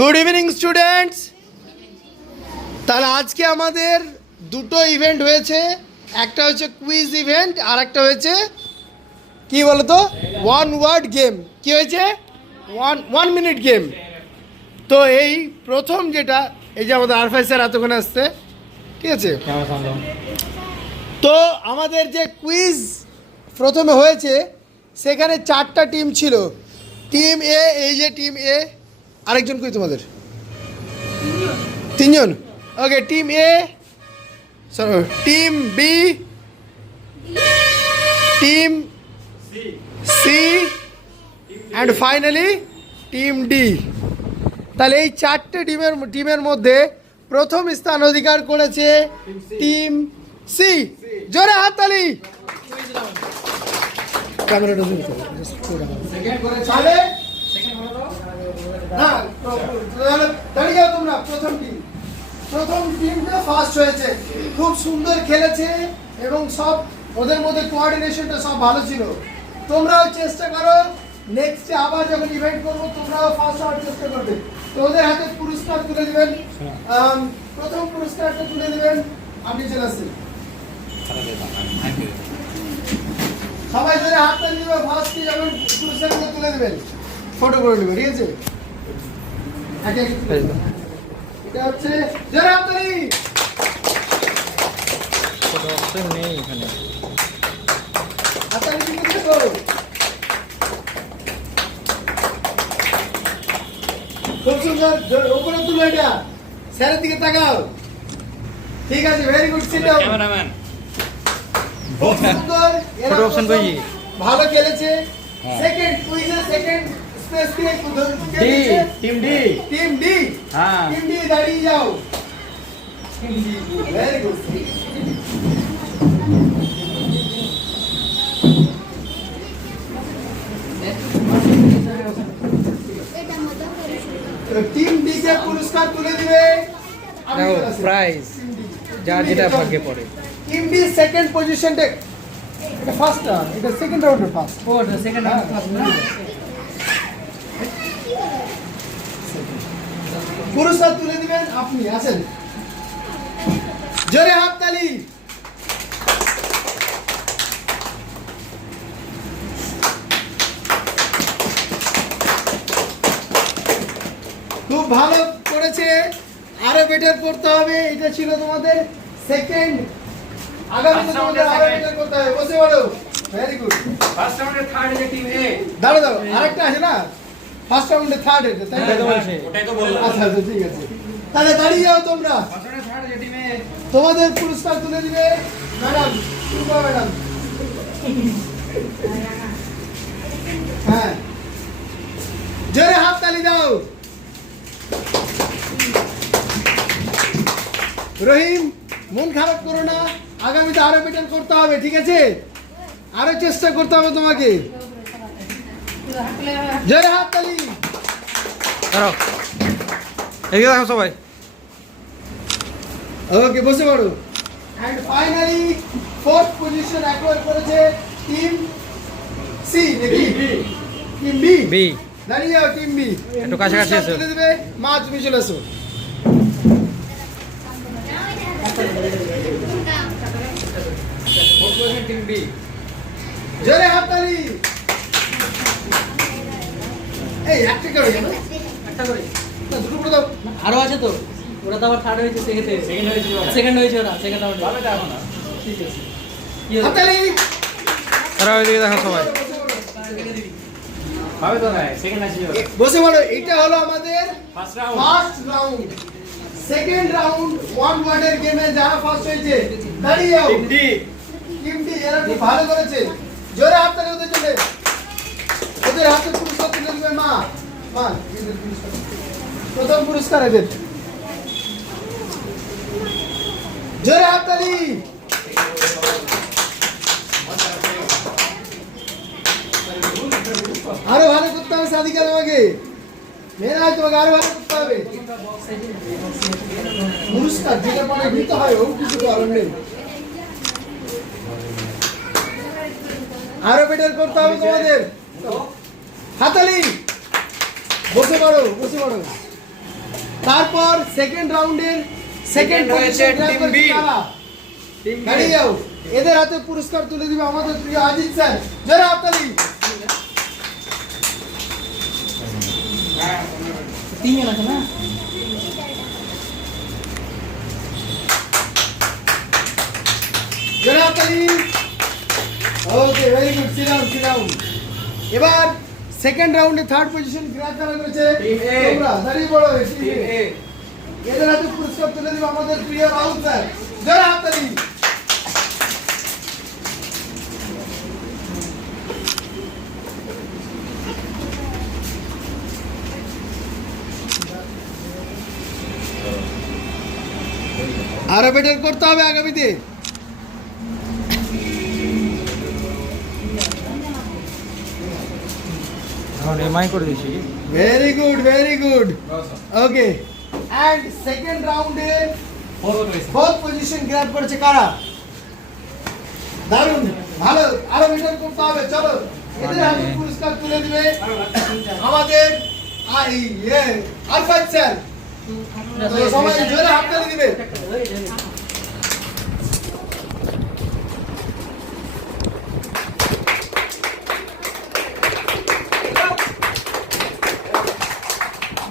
Good evening students. তাহলে আজকে আমাদের দুটো ইভেন্ট হয়েছে, একটা হচ্ছে কুইজ ইভেন্ট আর একটা হয়েছে কি বলতো ওয়ান ওয়ার্ড গেম। কি হয়েছে? One minute game. তো এই প্রথম যেটা, এই যে আমাদের আরফাই স্যার এতক্ষণ আসছে, ঠিক আছে। তো আমাদের যে কুইজ প্রথমে হয়েছে সেখানে 4টা টিম ছিল। টিম এ, এই যে টিম এ, আরেকজন কই তোমাদের? তিনজন। Okay, team A, team B, team C and finally team D. তাহলে এই 4টে টিমের মধ্যে প্রথম স্থান অধিকার করেছে টিম সি। জোরে হাততালি। ক্যামেরাটা জুম করো। তাহলে দাঁড়িয়ে যাও তোমরা। প্রথম টিমটা ফার্স্ট হয়েছে, খুব সুন্দর খেলেছে এবং সব ওদের মধ্যে কোঅর্ডিনেশনটা সব ভালো ছিল। তোমরাও চেষ্টা করো, নেক্সটে আবার যখন ইভেন্ট করবো তোমরাও ফার্স্ট হওয়ার চেষ্টা করবে। তো ওদের হাতে পুরস্কার তুলে দিবেন। প্রথম পুরস্কারটা তুলে দিবেন আপনি চলে আসছেন। সবাই ধরে হাতটা দিবে, ফার্স্টে যখন পুরস্কারটা তুলে দিবেন ফটো করে নেবে, ঠিক আছে? এটা হচ্ছে জোরে হাততালি। কোনো অপশন নেই এখানে। হাততালি দিতে দেখো। খুব সুন্দর, উপরে তুলো এটা, স্যারের দিকে তাকাও। ঠিক আছে, very good. Sit down. Cameraman খুব সুন্দর, এরা ফটো অপশন কই? ভালো খেলেছে। সেকেন্ড কুইজে সেকেন্ড স্পেস দিয়ে D, team D. Team D. হ্যাঁ, টিম ডি দাঁড়িয়ে যাও। Very good. টিম ডি কে পুরস্কার তুলে দিবে প্রাইজ যার যেটা ভাগ্যে পড়ে। টিম ডি সেকেন্ড পজিশনটা, এটা ফার্স্ট, এটা সেকেন্ড রাউন্ডের ফার্স্ট। ও সেকেন্ড পুরস্কার তুলে দিবেন আপনি, আছেন। জোরে হাততালি। খুব ভালো করেছে, আরো বেটার করতে হবে। এটা ছিল তোমাদের সেকেন্ড, আগামীতে তোমাদের আরো বেটার করতে হবে। বসে পড়ো। Very good. ফার্স্ট রাউন্ডে থার্ড যে টিম এ। দাঁড়াও দাঁড়াও, আরেকটা আছে না, ফার্স্ট রাউন্ডে থার্ড এটা, তাই না? ওটাই তো বললাম। আচ্ছা আচ্ছা, ঠিক আছে। তাহলে দাঁড়িয়ে যাও তোমরা। ফার্স্ট রাউন্ডে থার্ড যে টিম এ। তোমাদের পুরস্কার তুলে দিবে ম্যাডাম, রূপা ম্যাডাম। হ্যাঁ, জোরে হাততালি দাও। রহিম, মন খারাপ করো না, আগামীতে আরো বেটার করতে হবে, ঠিক আছে? আরো চেষ্টা করতে হবে তোমাকে। জোরে হাততালি। দাঁড়াও, এদিকে দেখো সবাই। ওকে, বসে পড়ো। And finally fourth position acquire করেছে টিম সি। দেখি টিম বি। বি দাঁড়িয়ে যাও টিম বি। একটু কাছাকাছি এসো। তুলে দেবে মা, তুমি চলে এসো। Team B. জোরে হাততালি। এই একটা করে কেন? একটা করে না, দুটো করে দাও। আরো আছে তো, ওরা তো আবার থার্ড হয়েছে, সেকেন্ড হয়েছে ওরা সেকেন্ড রাউন্ডে। ভাবে দেখো না। ঠিক আছে, কি হবে? হাততালি। দাঁড়াও, এদিকে দেখো সবাই। ভাবে তো না, সেকেন্ড আছে ওরা। বসে পড়ো। এটা হলো আমাদের first round. First round. Second round one ওয়ার্ডের গেমে যারা ফার্স্ট হয়েছে দাঁড়িয়ে যাও। Team D. টিম ডি এরা খুব ভালো করেছে। জোরে হাততালি ওদের জন্য। ওদের হাতে পুরস্কার তুলে দিবে মা। মা, এদের পুরস্কার। প্রথম পুরস্কার এদের। জোরে হাততালি। আরো ভালো করতে হবে সাদিকা, তোমাকে মেয়েরা, তোমাকে আরো ভালো করতে হবে। পুরস্কার যেটা মানে দিতে হয় ও কিছু করার নেই। আরো বেটার করতে হবে তোমাদের। হাতালি, বসে পড়ো বসে পড়ো। তারপর সেকেন্ড রাউন্ডের সেকেন্ড হয়েছে team B। দাঁড়িয়ে যাও, এদের হাতে পুরস্কার তুলে দিবে আমাদের প্রিয় আজিজ স্যার। জোরে হাততালি। তিনজন আছে না? জোরে হাততালি। Okay, very good, sit down, sit down. এবার সেকেন্ড রাউন্ডে থার্ড পজিশন গ্র্যাব করা হয়েছে Team A। তোমরা দাঁড়িয়ে পড়ো, টিম এ। এদের হাতে পুরস্কার তুলে দিবে আমাদের প্রিয় রাহুল স্যার। জোরে হাততালি। আরো বেটার করতে হবে আগামীতে। এখন এমআই করে দিয়েছি। Very good, very good. Okay, and second রাউন্ডে ফোর্থ পজিশন গ্র্যাব করেছে কারা? দারুণ, ভালো, আরো বেটার করতে হবে। চলো, এদের হাতে পুরস্কার তুলে দিবে আমাদের আরফাত স্যার। তো সবাই জোরে হাততালি দিবে।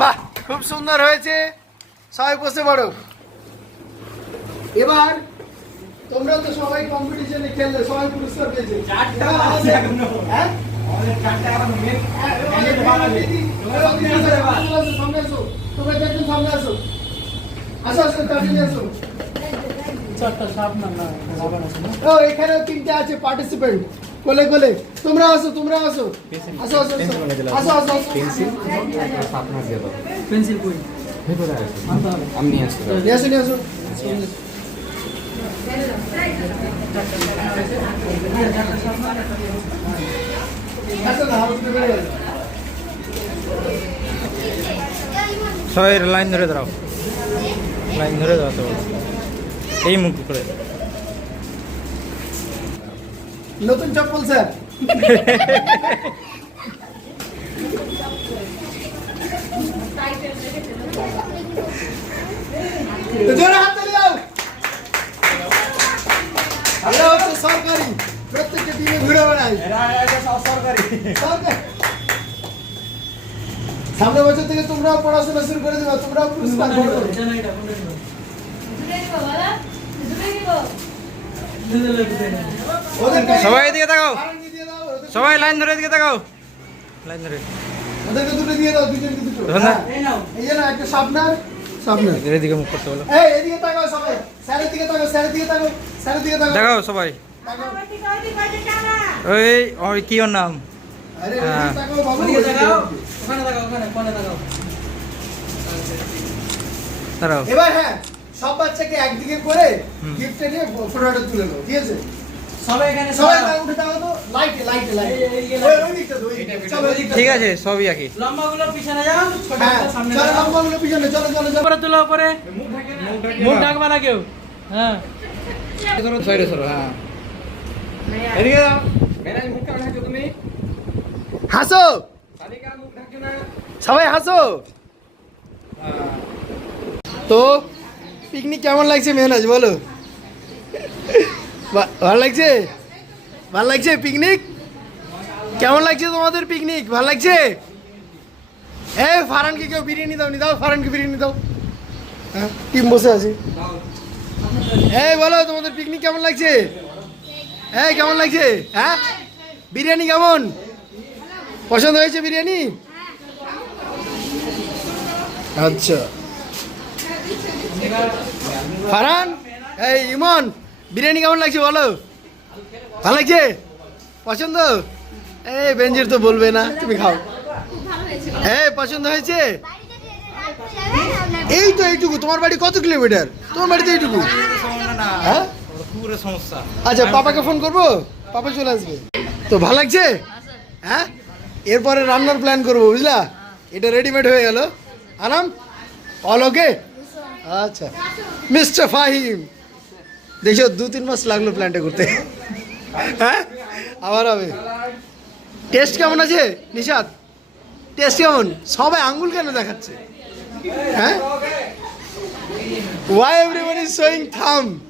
বাহ, খুব সুন্দর হয়েছে। সবাই বসে পড়ো। এবার তোমরা তো সবাই কম্পিটিশনে খেললে, সবাই পুরস্কার পেয়েছে। এবার আমাদের- হ্যাঁ? সামনে আসো, তোমরা একজন সামনে আসো। আসো, আসো, তাড়াতাড়ি আসো। চারটা সাপ না না রাবার আছে না? ও, এখানে তিনটে আছে পার্টিসিপেন্ট, কোলে কোলে। তোমরা আসো, তোমরা আসো। আসো, আসো, আসো, আসো, আসো, আসো। পেন্সিল কই? আনতে হবে। নিয়ে আসো, নিয়ে আসো। আসো না, হাউস পেপারে আসো। সবাই লাইন ধরে দাঁড়াও, লাইন ধরে দাঁড়াতে বলো, এই মুখ করে। নতুন চপ্পল স্যার। তো জোরে হাততালি দাও। এরা হচ্ছে সরকারি, প্রত্যেকটা টিমে ঘুরে বেড়ায় সরকারি। সামনের বছর থেকে তোমরাও পড়াশোনা শুরু করে দেবে, তোমরাও পুরস্কার পাবে। এটা না, এটা কোনটা নিব? ওদেরকে সবাই এদিকে তাকাও, কারেন্ট দিয়ে দাও, ওদেরকে- সবাই লাইন ধরে এদিকে তাকাও, লাইন ধরে। ওদেরকে দুটো দিয়ে দাও, দুজনকে দুটো। ধন্যবাদ। হ্যাঁ। এই নাও। এই যে না, একটা সামনের সামনে। এদিকে মুখ করতে বলো। এই এদিকে তাকাও সবাই, স্যারের দিকে তাকাও, স্যারের দিকে তাকাও, স্যারের দিকে তাকাও। দেখাও সবাই। তাকাও। ওই ওর কি ওর নাম? আরে হ্যাঁ। ওদিকে তাকাও বাবু। ওদিকে তাকাও। ওখানে তাকাও, ওখানে তাকাও। দাঁড়াও। এবার হ্যাঁ, সব বাচ্চাকে একদিকে করে হুম। গিফটে নিয়ে ফটোটা তুলে নাও, ঠিক আছে? সবাই এখানে সবাই সবাই উঠে তাকাও তো, লাইটে লাইটে লাইটে। এই ওই দিকটা তো, ওই দিকটা। চলো ওই দিকটা। ঠিক আছে, সবই আঁকি। লম্বাগুলো পিছনে যাও, হ্যাঁ, ছোটগুলো সামনে চলো যাও। লম্বাগুলো পিছনে, চলো চলো চলো। উপরে তুলো, উপরে। মুখ ঢাকবে না কেউ। হ্যাঁ। সাইডে সরো, হ্যাঁ। এদিকে দাও। হাসো, সবাই হাসো। তো পিকনিক কেমন লাগছে মেহনাজ, বলো? ভালো লাগছে, ভালো লাগছে পিকনিক? কেমন লাগছে তোমাদের পিকনিক? ভালো লাগছে? এই ফারানকে কেউ বিরিয়ানি দাও, নি দাও, ফারানকে বিরিয়ানি দাও। হ্যাঁ, টিম বসে আছে। এই বলো, তোমাদের পিকনিক কেমন লাগছে? এই কেমন লাগছে? হ্যাঁ, বিরিয়ানি কেমন পছন্দ হয়েছে? বিরিয়ানি আচ্ছা। ফারহান, এই ইমন, বিরিয়ানি কেমন লাগছে বলো? ভালো লাগছে? পছন্দ? এই বেঞ্জির তো বলবে না, তুমি খাও। এই পছন্দ হয়েছে? এই তো এইটুকু। তোমার বাড়ি কত কিলোমিটার? তোমার বাড়ি তো এইটুকু। হ্যাঁ, পুরো সমস্যা। আচ্ছা, পাপাকে ফোন করবো, পাপা চলে আসবে। তো ভালো লাগছে? হ্যাঁ, এরপরে রান্নার প্ল্যান করবো, বুঝলা? এটা রেডিমেড হয়ে গেল। আনাম, অল ওকে? আচ্ছা মিস্টার ফাহিম, দেখো 2-3 মাস লাগলো প্ল্যানটা করতে। হ্যাঁ, আবার হবে। টেস্ট কেমন আছে নিশাদ? টেস্ট কেমন? সবাই আঙ্গুল কেন দেখাচ্ছে? হ্যাঁ, Why everyone is showing thumb?